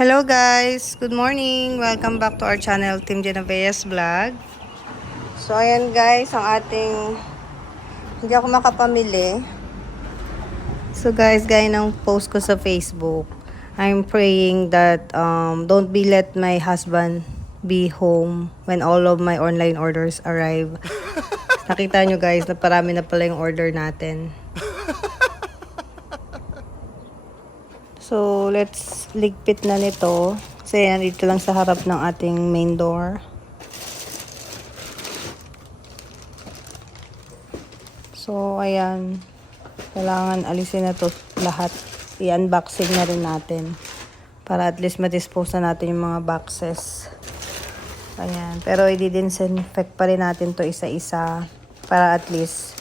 Hello guys! Good morning! Welcome back to our channel, Team Genoveas Vlog. So ayan guys, ang ating... Hindi ako makapamili. So guys, gaya ng post ko sa Facebook, I'm praying that um, don't be let my husband be home when all of my online orders arrive. Nakita nyo guys, na parami na pala yung order natin. So, let's ligpit na nito. Kasi yan, dito lang sa harap ng ating main door. So, ayan. Kailangan alisin na to lahat. I-unboxing na rin natin. Para at least ma-dispose na natin yung mga boxes. Ayan. Pero i-disinfect pa rin natin to isa-isa. Para at least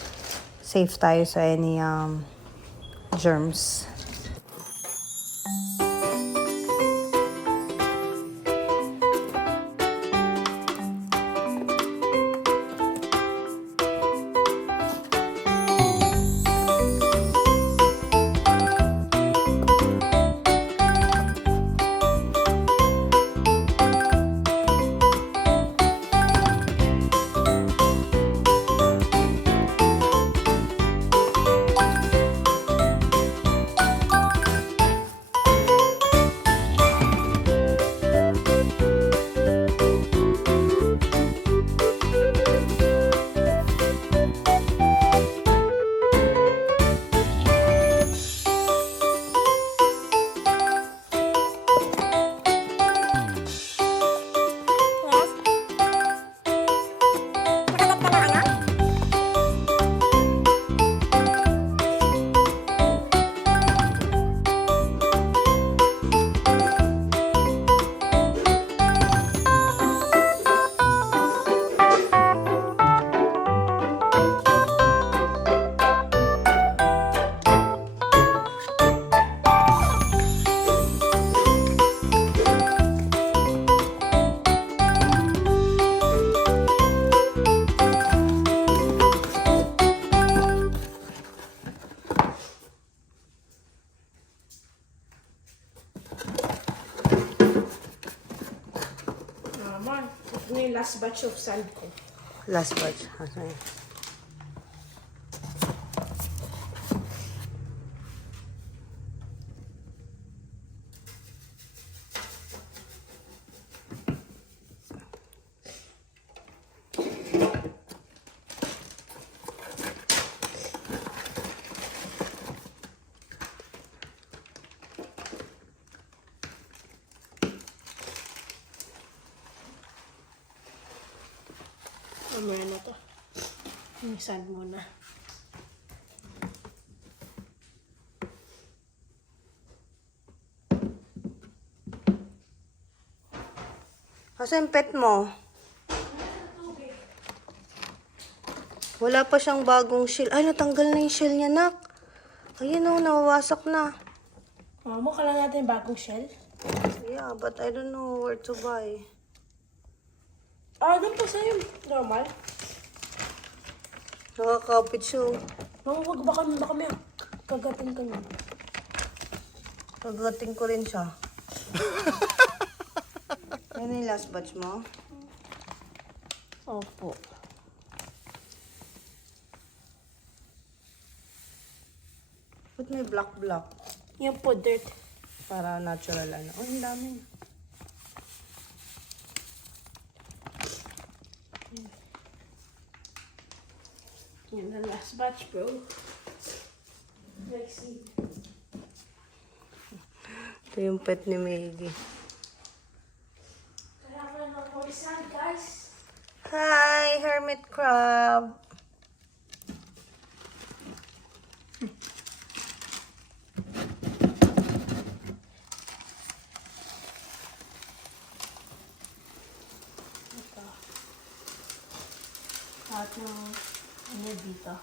safe tayo sa any um, germs. Last batch. Okay. Mamaya na to. Yung sand muna. Asan yung pet mo? Wala pa siyang bagong shell. Ay, natanggal na yung shell niya, nak. Ayun o, nawawasak na. Mama, ka lang natin bagong shell. Yeah, but I don't know where to buy. Ah, doon pa sa'yo. Normal. Nakakapit siya. oh. Mama, wag baka, baka may kagatin ka niya. Pagdating ko rin siya. Yan yung last batch mo. Opo. Ba't may black-black? Yan po, dirt. Para natural ano. Oh, ang dami. Yan ang last batch, bro. Let's see. Ito yung pet ni Maggie. Kailangan ng guys. Hi, hermit crab. Ito. At yung ano dito.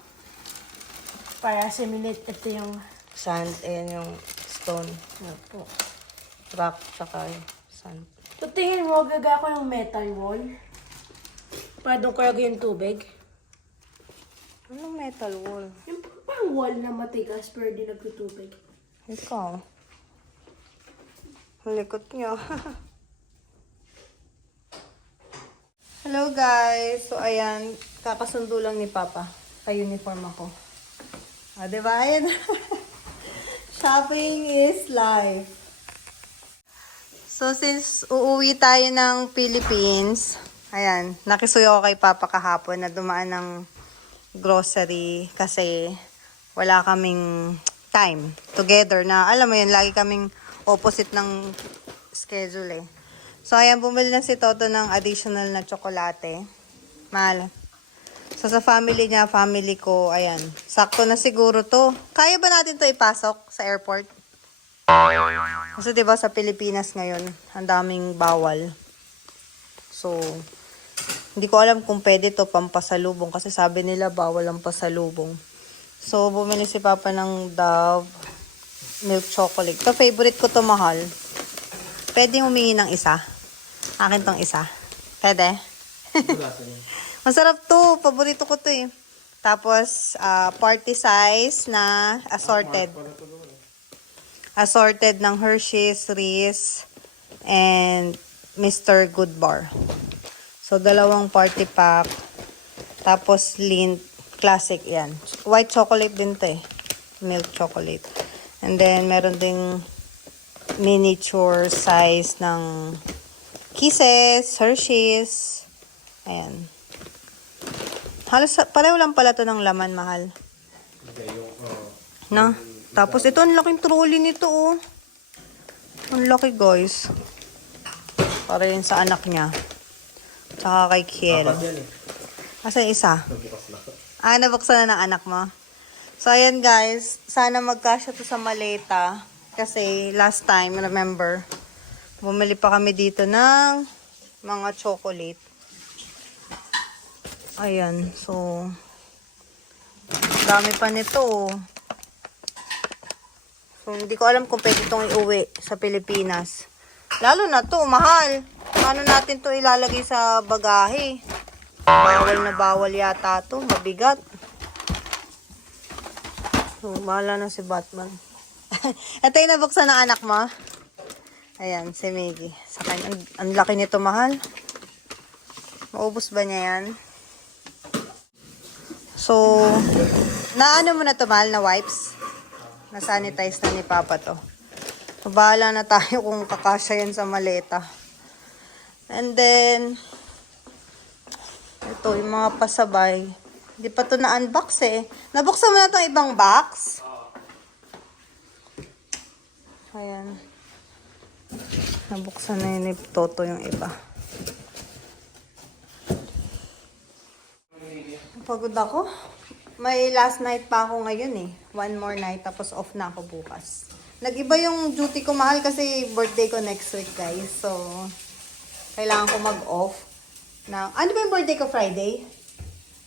Simulate ito yung Sand, ayan yung stone. ano po. Rock, tsaka yung sand. Tutingin mo, gaga ko yung metal wall. Para doon ko yung tubig. Anong metal wall? Yung parang wall na matigas pero di nagtutubig. Ikaw. Ang likot niya. Hello guys! So ayan, kakasundo lang ni Papa. Ka-uniform ako. Ah, diba? Ayan. Shopping is life. So since uuwi tayo ng Philippines, ayan, nakisuyo ako kay Papa kahapon na dumaan ng grocery kasi wala kaming time together na alam mo yun, lagi kaming opposite ng schedule eh. So ayan, bumili na si Toto ng additional na tsokolate. Mahal. So sa family niya, family ko, ayan, sakto na siguro to. Kaya ba natin to ipasok sa airport? Kasi 'di ba sa Pilipinas ngayon, ang daming bawal. So, hindi ko alam kung pwede to pampasalubong kasi sabi nila bawal ang pasalubong. So, bumili si Papa ng Dove milk chocolate. To favorite ko to mahal. Pwede humingi ng isa. Akin tong isa. Pwede? Masarap to. Paborito ko to eh. Tapos, ah, party size na assorted assorted ng Hershey's, Reese, and Mr. Goodbar. So, dalawang party pack. Tapos, Lindt. Classic yan. White chocolate din to eh. Milk chocolate. And then, meron ding miniature size ng Kisses, Hershey's. Ayan. Halos, pareho lang pala to ng laman, mahal. No? Tapos ito, ang laking trolley nito, oh. Ang laki, guys. Para yun sa anak niya. Tsaka kay Kiel. Asa yung isa? Ah, nabuksan na ng anak mo. So, ayan guys. Sana magkasya to sa maleta. Kasi last time, remember, bumili pa kami dito ng mga chocolate. Ayan. So, dami pa nito. So, hindi ko alam kung pwede itong iuwi sa Pilipinas. Lalo na to, mahal. Paano natin to ilalagay sa bagahe? Bawal na bawal yata to. Mabigat. So, bahala na si Batman. Ito yung nabuksan ng anak mo. Ayan, si Maggie. Sa kanya, ang, ang laki nito, mahal. Maubos ba niya yan? So, naano mo na to, mahal, na wipes? Na-sanitize na ni Papa to. So, bahala na tayo kung kakasya yan sa maleta. And then, ito, yung mga pasabay. Hindi pa to na-unbox eh. Nabuksan mo na itong ibang box? Ayan. Nabuksan na yun ni Toto yung iba. Pagod ako. May last night pa ako ngayon eh. One more night, tapos off na ako bukas. Nag-iba yung duty ko mahal kasi birthday ko next week guys. So, kailangan ko mag-off. Na, ano ba yung birthday ko Friday?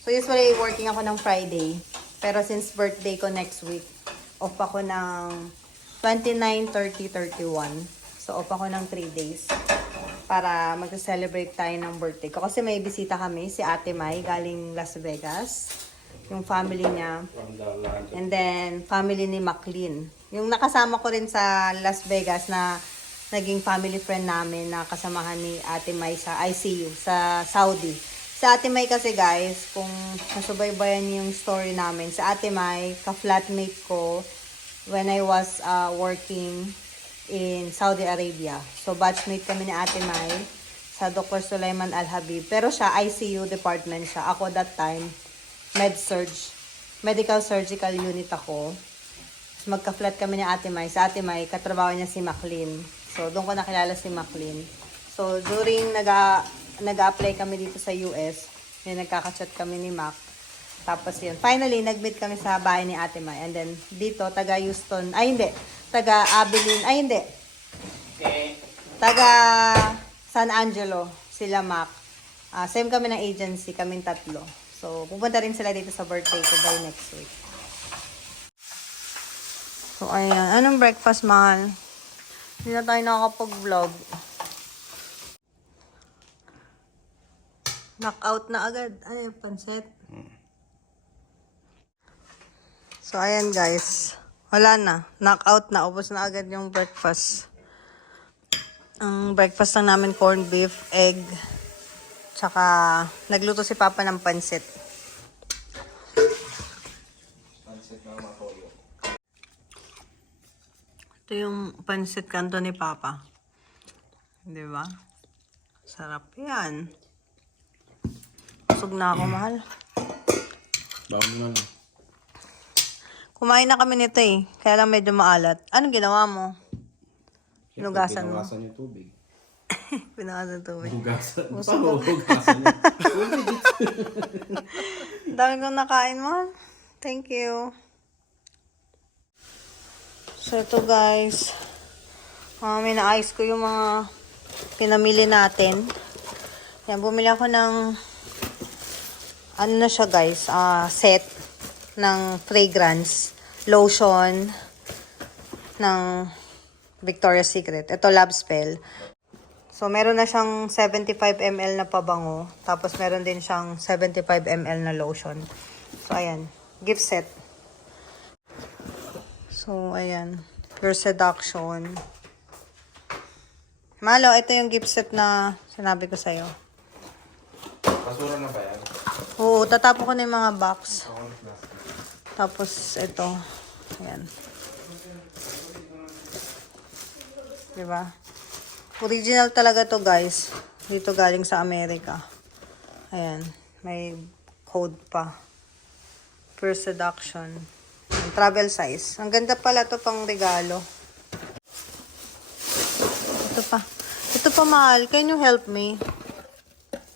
So, usually working ako ng Friday. Pero since birthday ko next week, off ako ng 29, 30, 31. So, off ako ng 3 days para mag-celebrate tayo ng birthday ko. Kasi may bisita kami, si Ate Mai, galing Las Vegas. Yung family niya. And then, family ni McLean. Yung nakasama ko rin sa Las Vegas na naging family friend namin na kasamahan ni Ate Mai sa ICU, sa Saudi. Sa Ate Mai kasi guys, kung nasubaybayan niyo yung story namin, sa Ate Mai, ka-flatmate ko when I was uh, working in Saudi Arabia. So, batchmate kami ni Ate Mai sa Dr. Sulaiman Al-Habib. Pero siya, ICU department siya. Ako that time, med-surg. Medical surgical unit ako. Tapos magka-flat kami ni Ate Mai. Sa Ate Mai, katrabaho niya si McLean. So, doon ko nakilala si McLean. So, during nag- nag-apply kami dito sa US, may nagkaka-chat kami ni Mac. Tapos yun. Finally, nag-meet kami sa bahay ni Ate Mai. And then, dito, taga Houston. Ay, hindi. Taga Abilene. Ay, hindi. Taga San Angelo. Sila Mac. Ah, same kami ng agency. Kaming tatlo. So, pupunta rin sila dito sa birthday ko by next week. So, ayan. Anong breakfast, mahal? Hindi na tayo nakakapag-vlog. Knockout na agad. Ano yung pansit? So, ayan guys. Wala na. Knockout na. Ubus na agad yung breakfast. Ang breakfast lang namin corned beef, egg, tsaka nagluto si Papa ng pansit. Ito yung pansit kanto ni Papa. Di ba? Sarap yan. Busog na ako, mahal. Bago naman. Kumain na kami nito eh. Kaya lang medyo maalat. Anong ginawa mo? Hinugasan mo. Hinugasan yung tubig. Pinawasan tubig. Hugasan. Paano hugasan yun? Dami kong nakain mo. Thank you. So, ito guys. Uh, minaayos ko yung mga pinamili natin. Yan, bumili ako ng ano na siya guys, ah set ng fragrance, lotion ng Victoria's Secret. Ito, Love Spell. So, meron na siyang 75 ml na pabango. Tapos, meron din siyang 75 ml na lotion. So, ayan. Gift set. So, ayan. Pure Seduction. Malo, ito yung gift set na sinabi ko sa'yo. Basura na ba yan? Oo, tatapon ko na yung mga box. Tapos, ito. Ayan. Diba? Original talaga to guys. Dito galing sa Amerika. Ayan. May code pa. Pure Seduction. Travel size. Ang ganda pala to pang regalo. Ito pa. Ito pa mahal. Can you help me?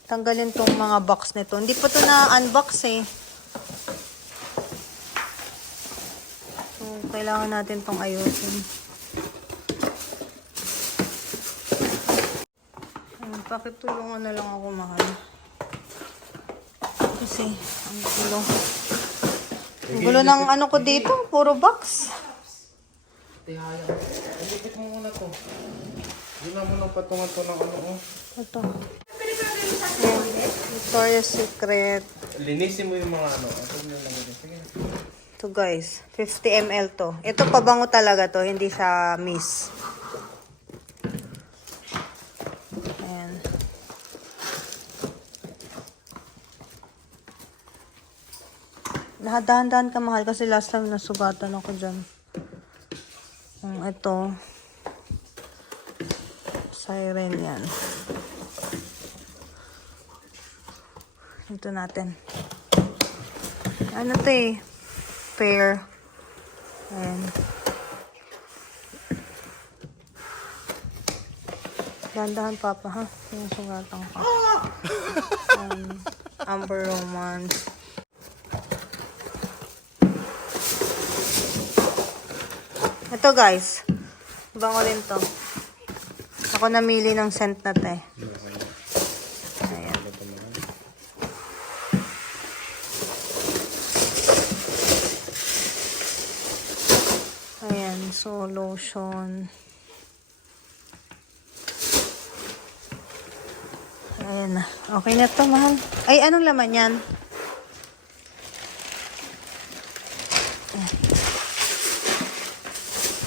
Tanggalin tong mga box nito. Hindi pa to na unbox eh. So, kailangan natin tong ayusin. Pakitulungan na lang ako mahal. Kasi, ang gulo. Ang gulo ng ano ko dito, puro box. Tihaya. Ilipit mo muna to. Hindi na muna patungan to ng ano oh. Ito. Victoria's Secret. Linisin mo yung mga ano. Ito mo lang yun. Sige. Ito guys, 50 ml to. Ito pabango talaga to, hindi siya miss. Ayan. Dahan-dahan ka mahal kasi last time nasugatan ako dyan. Um, ito. Siren yan. Ito natin. Ano to eh? Fair. Ayan. Dahan-dahan papa ha. Sinusugatan ka. Um, Amber Romance. Ito guys. Bango rin to. Ako namili ng scent na to eh. Ayan. Ayan, so lotion. Ayan na. Okay na to, mahal. Ay, anong laman yan?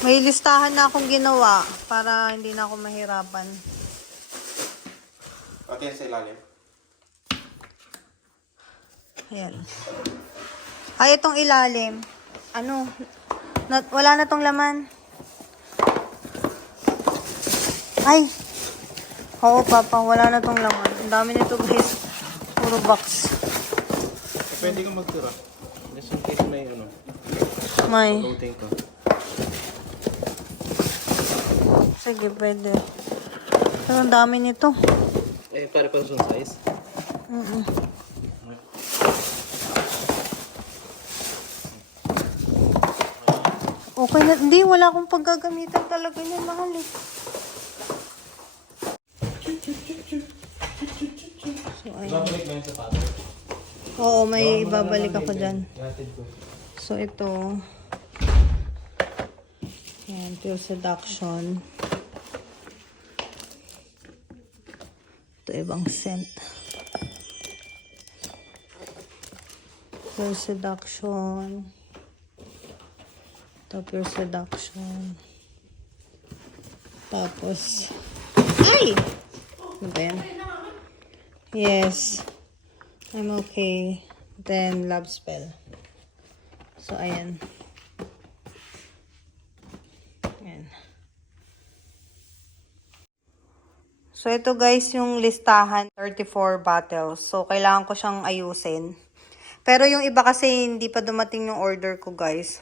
May listahan na akong ginawa para hindi na ako mahirapan. Pati yan sa ilalim. Ayan. Ay, itong ilalim. Ano? Na, wala na tong laman. Ay! Oo, papa. Wala na tong laman. Ang dami nito, guys. Puro box. Pwede kang magtira. Just in case may ano. May. Coating ko. Sige, pwede. Pero ang dami nito. Eh, pare pa sa size. Mm-mm. Okay na. Hindi, wala akong paggagamitan talaga niyan, mahal eh. So, ayun. Babalik mo yung sapato. Oo, may ibabalik ako dyan. Ko. So, ito. Ayan, pure seduction. Ito, ibang scent. Pure seduction. Ito, pure seduction. Tapos, Ay! Ano ba yan? Yes. I'm okay. Then, love spell. So, ayan. Ayan. So, ito guys, yung listahan, 34 bottles. So, kailangan ko siyang ayusin. Pero yung iba kasi, hindi pa dumating yung order ko, guys.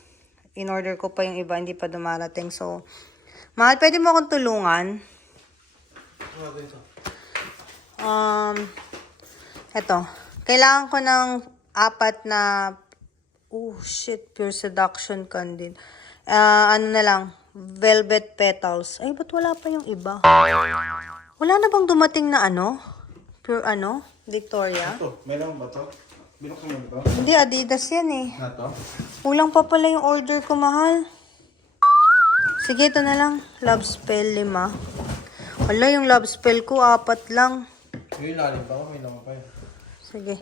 In-order ko pa yung iba, hindi pa dumarating. So, mahal, pwede mo akong tulungan? Ano dito? Um, eto. Kailangan ko ng apat na, oh shit, pure seduction candid. Ah, ano na lang, velvet petals. Ay, ba't wala pa yung iba? Wala na bang dumating na ano? Pure ano? Victoria? Ito, may naman ba to? Binuksan mo ito? Hindi, Adidas yan eh. Na to? Kulang pa pala yung order ko, mahal. Sige, ito na lang. Love spell, lima. Wala, yung love spell ko, apat lang. Yung ilalim ba? May naman pa yun. Sige.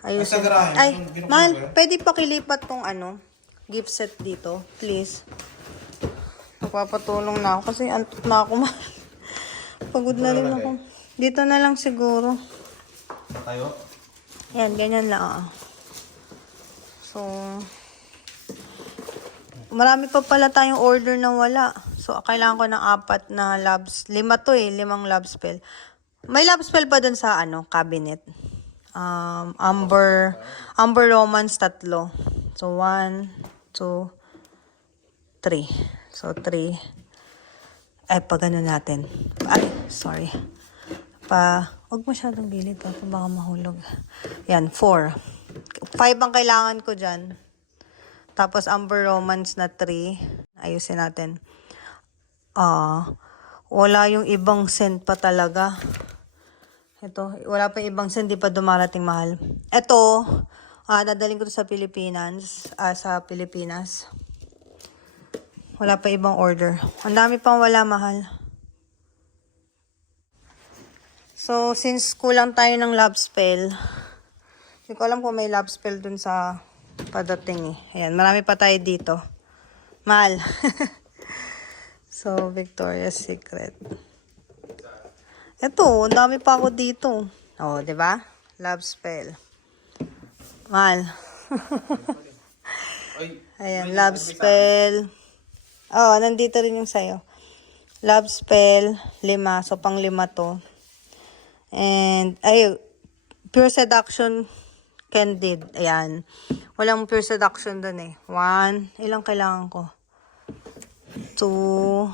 Ay, sa Ayusin. garahe, Ay, yung mahal, ko yun? pwede pakilipat tong ano, gift set dito, please. Nagpapatulong na ako kasi antok na ako, mahal. Pagod na rin ako. Dito na lang siguro. Tayo? Yan, ganyan lang. ah. So, marami pa pala tayong order na wala. So, kailangan ko ng apat na labs. Lima to eh, limang lab spell. May lab spell pa dun sa ano, cabinet. Um, Amber, Amber Romance, tatlo. So, one, two, three. So, three. Ay, pag natin. Ay, sorry. Pa, huwag masyadong gilid pa, baka mahulog. Yan, four. Five ang kailangan ko dyan. Tapos Amber Romance na three. Ayusin natin. Ah, wala yung ibang scent pa talaga. Ito, wala pa ibang scent, di pa dumarating mahal. Ito, ah, dadaling ko to sa Pilipinas, ah, sa Pilipinas. Wala pa ibang order. Ang dami pang wala mahal. So, since kulang tayo ng love spell, hindi ko alam kung may love spell dun sa padating eh. Ayan, marami pa tayo dito. Mahal. so, Victoria's Secret. Ito, ang dami pa ako dito. Oh, di ba? Love spell. Ay, Ayan, love spell. Oh, nandito rin yung sayo. Love spell, lima. So, pang lima to. And, ay, pure seduction candid. Ayan. Walang pure seduction dun eh. One. Ilang kailangan ko? Two.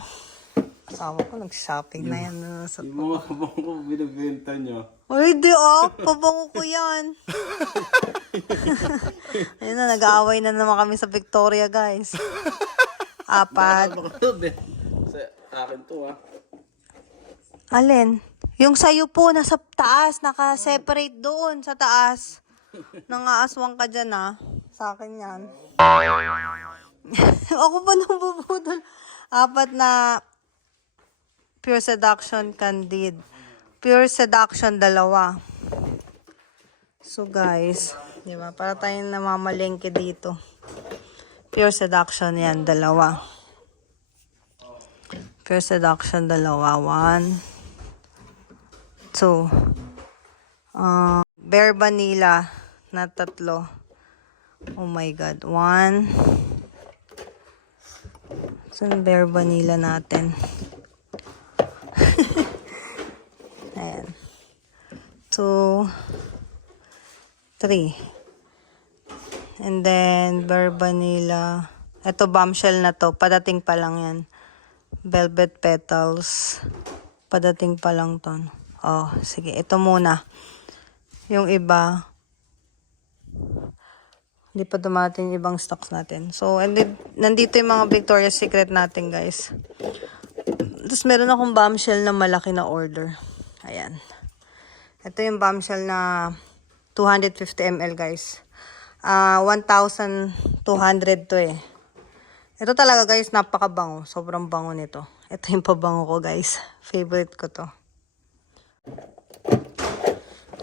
Asawa ko, nag-shopping na yan. uh, sa yung mga kabang ko binibenta nyo. Uy, di ah. Pabango ko yan. Ayun na, nag-aaway na naman kami sa Victoria, guys. Apat. Sa akin to ah. Alin? Yung sayo po, nasa taas. Naka-separate doon sa taas. Nangaaswang ka dyan, ah. Sa akin yan. Ako pa nang bubudol. Apat na pure seduction candid. Pure seduction, dalawa. So, guys, di ba? Para tayong namamalengke dito. Pure seduction yan, dalawa. Pure seduction, dalawa. One, two. Uh, bare vanilla na tatlo. Oh my God. One. Saan bare vanilla natin? 2, 3. And then, verbanilla. Ito, bombshell na to. Padating pa lang yan. Velvet petals. Padating pa lang ton. Oh, sige. Ito muna. Yung iba, hindi pa dumating ibang stocks natin. So, and then, nandito yung mga Victoria's Secret natin, guys. Tapos, meron akong bombshell na malaki na order. Ayan. Ito yung bombshell na 250 ml, guys. Ah, 1,200 to eh. Ito talaga, guys, napakabango. Sobrang bango nito. Ito yung pabango ko, guys. Favorite ko to.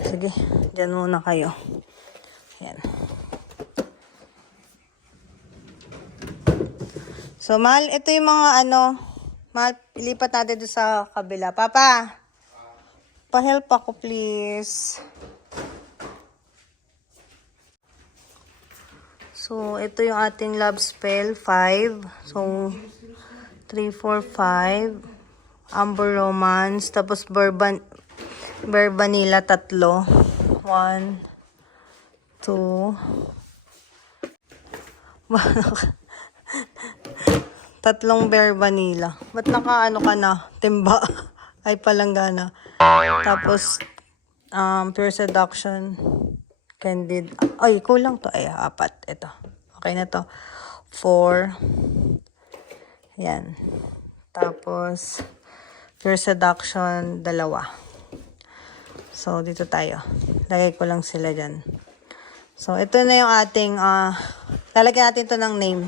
Sige, dyan muna kayo. Ayan. So, mahal, ito yung mga ano, mahal, ilipat natin doon sa kabila. Papa, Pa-help ako, please. So, ito yung ating love spell, 5. So, 3, 4, 5. Amber Romance. Tapos, Bourbon, Bear Vanilla, tatlo. 1, 2, Tatlong Bear Vanilla. Ba't naka ano ka na? Timba. Ay, palanggana. Tapos, um, Pure Seduction. Candid. Ay, kulang to. Ay, apat. Ito. Okay na to. Four. Yan. Tapos, Pure Seduction, dalawa. So, dito tayo. Lagay ko lang sila dyan. So, ito na yung ating, ah, lalagyan natin to ng name.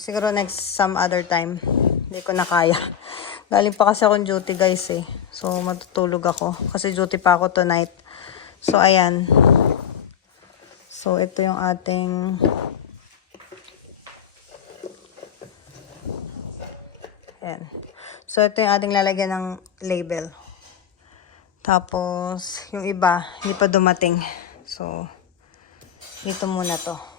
Siguro next some other time. Hindi ko na kaya. Galing pa kasi akong duty guys eh. So, matutulog ako. Kasi duty pa ako tonight. So, ayan. So, ito yung ating... Ayan. So, ito yung ating lalagyan ng label. Tapos, yung iba, hindi pa dumating. So, dito muna to.